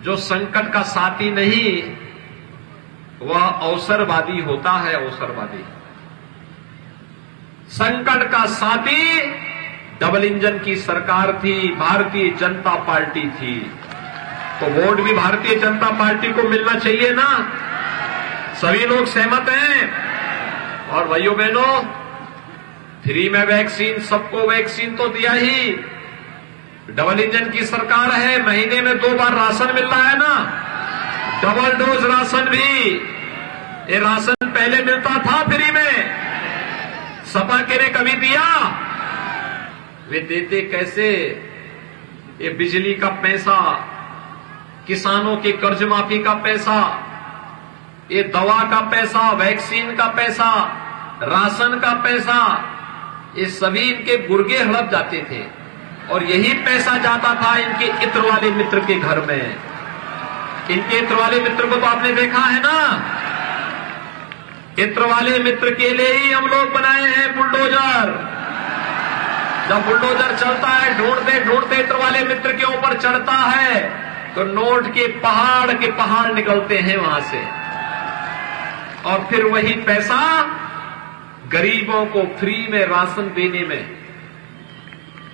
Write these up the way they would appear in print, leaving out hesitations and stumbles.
जो संकट का साथी नहीं, वह अवसरवादी होता है। अवसरवादी संकट का साथी डबल इंजन की सरकार थी, भारतीय जनता पार्टी थी। तो वोट भी भारतीय जनता पार्टी को मिलना चाहिए ना। सभी लोग सहमत हैं। और भाइयों बहनों, फ्री में वैक्सीन, सबको वैक्सीन तो दिया ही। डबल इंजन की सरकार है, महीने में 2 बार राशन मिल रहा है ना, डबल डोज राशन भी। ये राशन पहले मिलता था फ्री में, सपा के ने कभी दिया? वे देते कैसे? ये बिजली का पैसा, किसानों के कर्ज माफी का पैसा, ये दवा का पैसा, वैक्सीन का पैसा, राशन का पैसा, ये सभी इनके गुर्गे हड़प जाते थे। और यही पैसा जाता था इनके इत्र वाले मित्र के घर में। इनके इत्र वाले मित्र को तो आपने देखा है ना। इत्र वाले मित्र के लिए ही हम लोग बनाए हैं बुलडोजर। जब बुलडोजर चलता है, ढूंढते ढूंढते इत्र वाले मित्र के ऊपर चढ़ता है, तो नोट के पहाड़ निकलते हैं वहां से। और फिर वही पैसा गरीबों को फ्री में राशन देने में,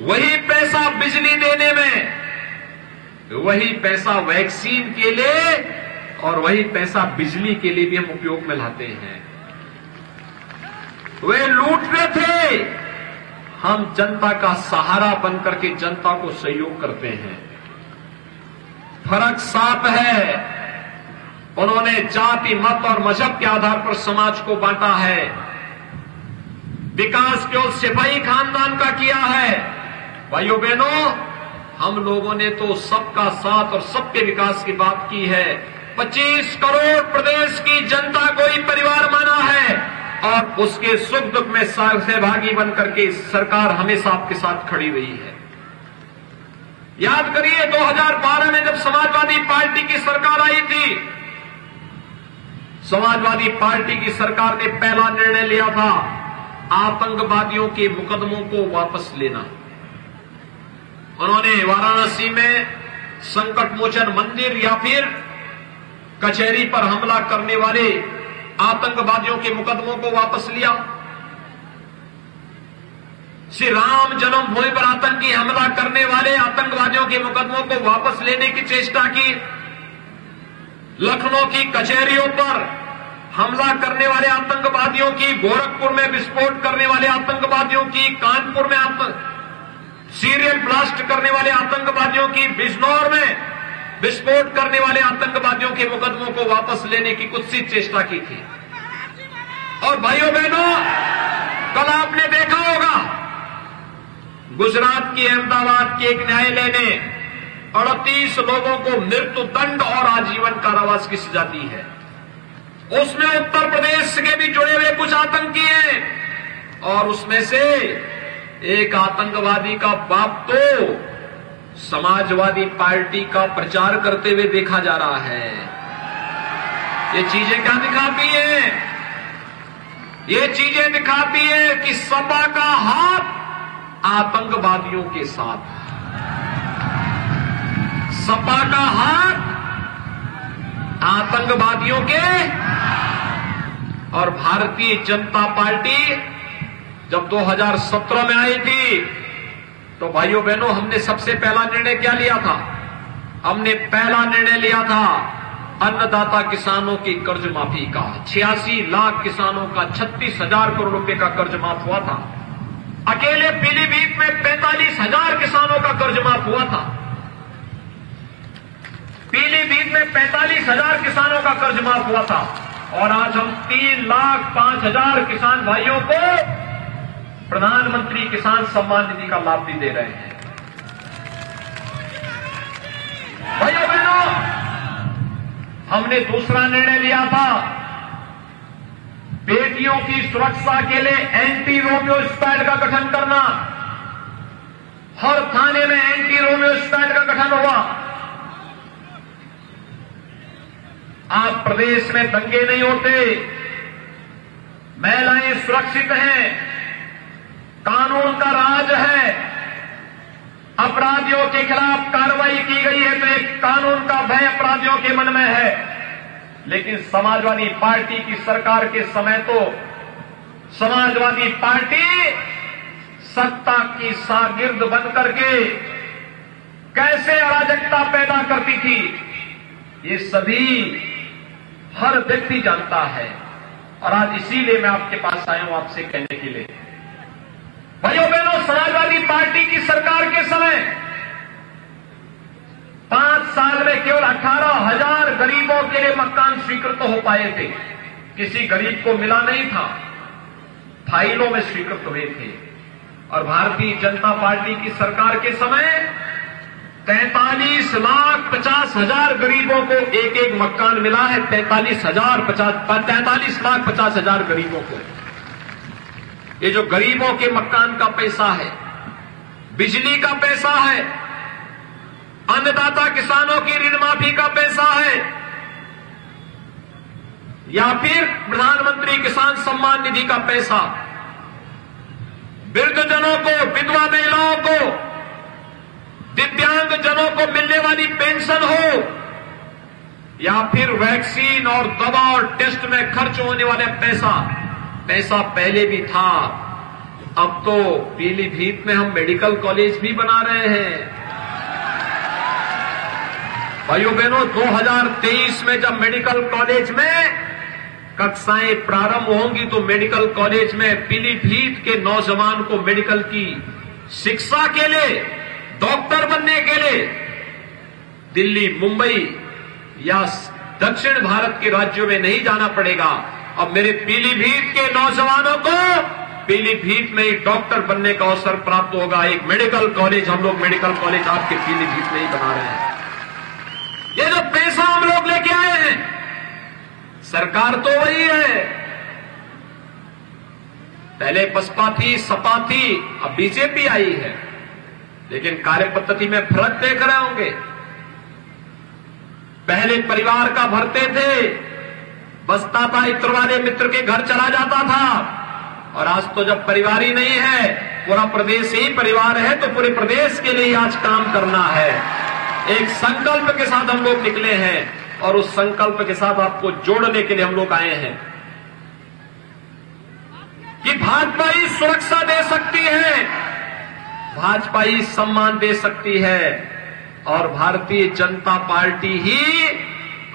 वही पैसा बिजली देने में, वही पैसा वैक्सीन के लिए और वही पैसा बिजली के लिए भी हम उपयोग में लाते हैं। वे लूट रहे थे, हम जनता का सहारा बनकर के जनता को सहयोग करते हैं। फर्क साफ है। उन्होंने जाति, मत और मजहब के आधार पर समाज को बांटा है। विकास केवल सिपाही खानदान का किया है। भाइयों बहनों, हम लोगों ने तो सबका साथ और सबके विकास की बात की है। 25 करोड़ प्रदेश की जनता को ही परिवार माना है और उसके सुख दुख में सहभागी बनकर के सरकार हमेशा आपके साथ खड़ी हुई है। याद करिए 2012 में जब समाजवादी पार्टी की सरकार आई थी, समाजवादी पार्टी की सरकार ने पहला निर्णय लिया था आतंकवादियों के मुकदमों को वापस लेना। उन्होंने वाराणसी में संकट मोचन मंदिर या फिर कचहरी पर हमला करने वाले आतंकवादियों के मुकदमों को वापस लिया। श्री राम जन्मभूमि पर आतंकी हमला करने वाले आतंकवादियों के मुकदमों को वापस लेने की चेष्टा की। लखनऊ की कचहरियों पर हमला करने वाले आतंकवादियों की, गोरखपुर में विस्फोट करने वाले आतंकवादियों की, कानपुर में सीरियल ब्लास्ट करने वाले आतंकवादियों की, बिजनौर में विस्फोट करने वाले आतंकवादियों के मुकदमों को वापस लेने की कुत्सित चेष्टा की थी। और भाइयों बहनों, कल आपने देखा होगा गुजरात की अहमदाबाद के एक न्यायालय ने 38 लोगों को मृत्यु दंड और आजीवन कारावास की सजा दी है। उसमें उत्तर प्रदेश के भी जुड़े हुए कुछ आतंकी हैं और उसमें से एक आतंकवादी का बाप तो समाजवादी पार्टी का प्रचार करते हुए देखा जा रहा है। ये चीजें क्या दिखाती हैं? ये चीजें दिखाती है कि सपा का हाथ आतंकवादियों के साथ, सपा का हाथ आतंकवादियों के। और भारतीय जनता पार्टी जब 2017 में आई थी तो भाइयों बहनों, हमने सबसे पहला निर्णय क्या लिया था? हमने पहला निर्णय लिया था अन्नदाता किसानों की कर्ज माफी का। 86 लाख किसानों का 36,000 करोड़ रुपए का कर्ज माफ हुआ था। अकेले पीलीभीत में 45,000 किसानों का कर्ज माफ हुआ था। पीलीभीत में 45,000 किसानों का कर्ज माफ हुआ था। और आज हम 3,05,000 किसान भाइयों को प्रधानमंत्री किसान सम्मान निधि का लाभ भी दे रहे हैं। भाइयों बहनों, हमने दूसरा निर्णय लिया था बेटियों की सुरक्षा के लिए एंटी रोमियो स्क्वाड का गठन करना। हर थाने में एंटी रोमियो स्क्वाड का गठन हुआ। आज प्रदेश में दंगे नहीं होते, महिलाएं सुरक्षित हैं, कानून का राज है, अपराधियों के खिलाफ कार्रवाई की गई है तो एक कानून का भय समाजवादियों के मन में है, लेकिन समाजवादी पार्टी की सरकार के समय तो समाजवादी पार्टी सत्ता की शागिर्द बनकर के कैसे अराजकता पैदा करती थी, ये सभी हर व्यक्ति जानता है। और आज इसीलिए मैं आपके पास आया हूं आपसे कहने के लिए, भाइयों बहनों, समाजवादी पार्टी की सरकार के समय 5 साल में केवल 18,000 गरीबों के लिए मकान स्वीकृत हो पाए थे। किसी गरीब को मिला नहीं था, फाइलों में स्वीकृत हुए थे। और भारतीय जनता पार्टी की सरकार के समय 43,50,000 गरीबों को एक एक मकान मिला है। 43,50,000 गरीबों को। ये जो गरीबों के मकान का पैसा है, बिजली का पैसा है, अन्नदाता किसानों की ऋण माफी का पैसा है, या फिर प्रधानमंत्री किसान सम्मान निधि का पैसा, वृद्धजनों को, विधवा महिलाओं को, दिव्यांग जनों को मिलने वाली पेंशन हो, या फिर वैक्सीन और दवा और टेस्ट में खर्च होने वाले पैसा पहले भी था। अब तो पीलीभीत में हम मेडिकल कॉलेज भी बना रहे हैं। भाइयों बहनों, 2023 में जब मेडिकल कॉलेज में कक्षाएं प्रारंभ होंगी तो मेडिकल कॉलेज में पीलीभीत के नौजवान को मेडिकल की शिक्षा के लिए, डॉक्टर बनने के लिए दिल्ली, मुंबई या दक्षिण भारत के राज्यों में नहीं जाना पड़ेगा। अब मेरे पीलीभीत के नौजवानों को पीलीभीत में ही डॉक्टर बनने का अवसर प्राप्त होगा। एक मेडिकल कॉलेज, हम लोग मेडिकल कॉलेज आपके पीलीभीत में ही बना रहे हैं। ये जो पैसा हम लोग लेके आए हैं, सरकार तो वही है, पहले बसपा थी, सपा थी, अब बीजेपी आई है, लेकिन कार्य पद्धति में फर्क देख रहे होंगे। पहले परिवार का भरते थे, बसता था, इत्र वाले मित्र के घर चला जाता था, और आज तो जब परिवार ही नहीं है, पूरा प्रदेश ही परिवार है, तो पूरे प्रदेश के लिए आज काम करना है। एक संकल्प के साथ हम लोग निकले हैं, और उस संकल्प के साथ आपको जोड़ने के लिए हम लोग आए हैं कि भाजपा ही सुरक्षा दे सकती है, भाजपा ही सम्मान दे सकती है, और भारतीय जनता पार्टी ही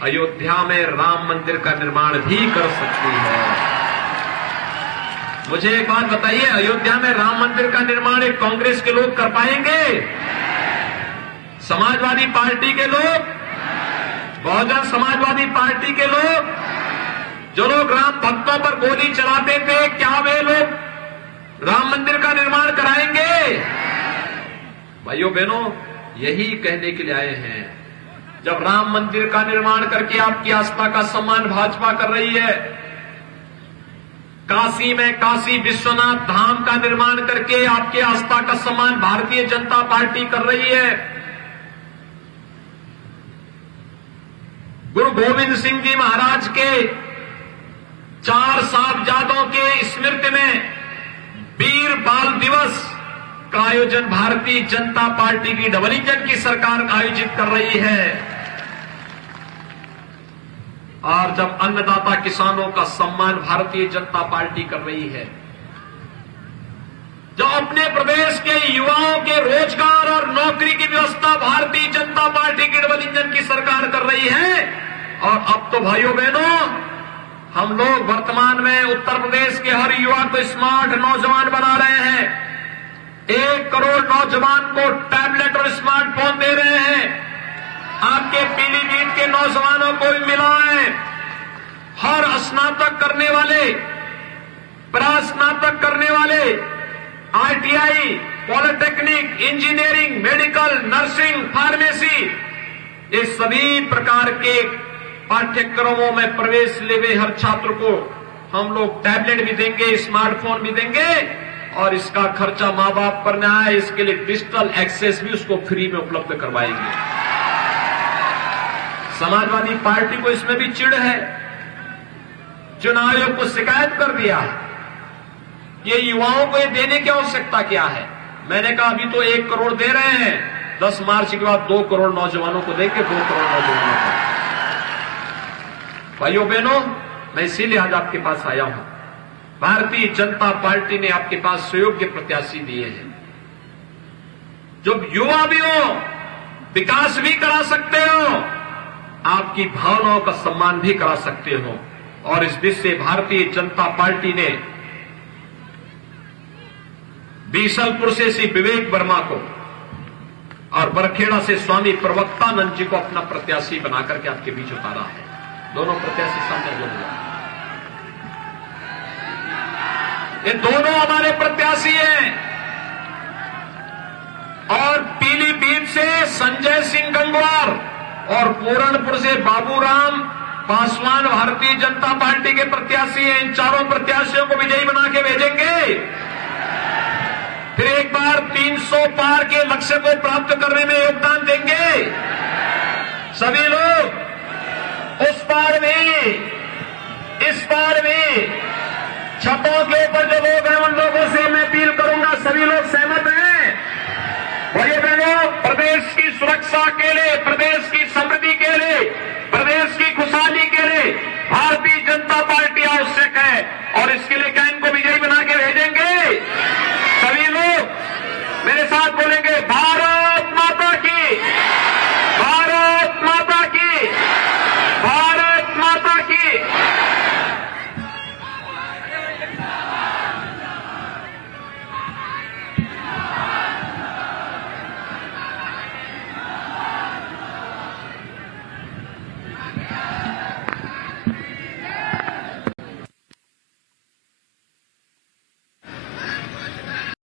अयोध्या में राम मंदिर का निर्माण भी कर सकती है। मुझे एक बात बताइए, अयोध्या में राम मंदिर का निर्माण एक कांग्रेस के लोग कर पाएंगे? समाजवादी पार्टी के लोग, बहुजन समाजवादी पार्टी के लोग, जो लोग राम भक्तों पर गोली चलाते थे, क्या वे लोग राम मंदिर का निर्माण कराएंगे? भाइयों बहनों, यही कहने के लिए आए हैं, जब राम मंदिर का निर्माण करके आपकी आस्था का सम्मान भाजपा कर रही है, काशी में काशी विश्वनाथ धाम का निर्माण करके आपकी आस्था का सम्मान भारतीय जनता पार्टी कर रही है, गुरु गोविंद सिंह जी महाराज के 4 साहिबजादों के स्मृति में वीर बाल दिवस का आयोजन भारतीय जनता पार्टी की डबल इंजन की सरकार आयोजित कर रही है, और जब अन्नदाता किसानों का सम्मान भारतीय जनता पार्टी कर रही है, जो अपने प्रदेश के युवाओं के रोजगार और नौकरी की व्यवस्था भारतीय जनता पार्टी की डबल इंजन की सरकार कर रही है। और अब तो भाइयों बहनों, हम लोग वर्तमान में उत्तर प्रदेश के हर युवा को स्मार्ट नौजवान बना रहे हैं। 1 करोड़ नौजवान को टैबलेट और स्मार्टफोन दे रहे हैं। आपके पीलीभीत के नौजवानों को भी मिला है। हर स्नातक करने वाले, परास्नातक करने वाले, ITI, polytechnic, engineering, medical, nursing, pharmacy, ये सभी प्रकार के पाठ्यक्रमों में प्रवेश ले हुए हर छात्र को हम लोग टैबलेट भी देंगे, स्मार्टफोन भी देंगे, और इसका खर्चा मां बाप पर न आए, इसके लिए डिजिटल एक्सेस भी उसको फ्री में उपलब्ध करवाएंगे। समाजवादी पार्टी को इसमें भी चिढ़ है। चुनाव आयोग को शिकायत कर दिया, ये युवाओं को ये देने की आवश्यकता क्या है? मैंने कहा अभी तो 1 करोड़ दे रहे हैं, 10 मार्च के बाद 2 करोड़ नौजवानों को देंगे, 2 करोड़ नौजवानों को। भाइयों बहनों, मैं इसीलिए आज आपके पास आया हूं। भारतीय जनता पार्टी ने आपके पास सुयोग्य प्रत्याशी दिए हैं, जो युवा भी हो, विकास भी करा सकते हो, आपकी भावनाओं का सम्मान भी करा सकते हो। और इस दृष्टि से भारतीय जनता पार्टी ने बीसलपुर से श्री विवेक वर्मा को और बरखेड़ा से स्वामी प्रवक्तानंद जी को अपना प्रत्याशी बनाकर के आपके बीच उतारा है। दोनों प्रत्याशी सामने जो हुआ, ये दोनों हमारे प्रत्याशी हैं। और पीलीभीत से संजय सिंह गंगवार और पूरनपुर से बाबूराम पासवान भारतीय जनता पार्टी के प्रत्याशी हैं। इन चारों प्रत्याशियों को विजयी बना के भेजेंगे। फिर एक बार 300 पार के लक्ष्य को प्राप्त करने में योगदान देंगे सभी लोग। उस पार भी, इस पार भी छतों के ऊपर जो लोग हैं, उन लोगों से मैं अपील करूंगा, सभी लोग सहमत हैं। भाइयों बहनों, प्रदेश की सुरक्षा के लिए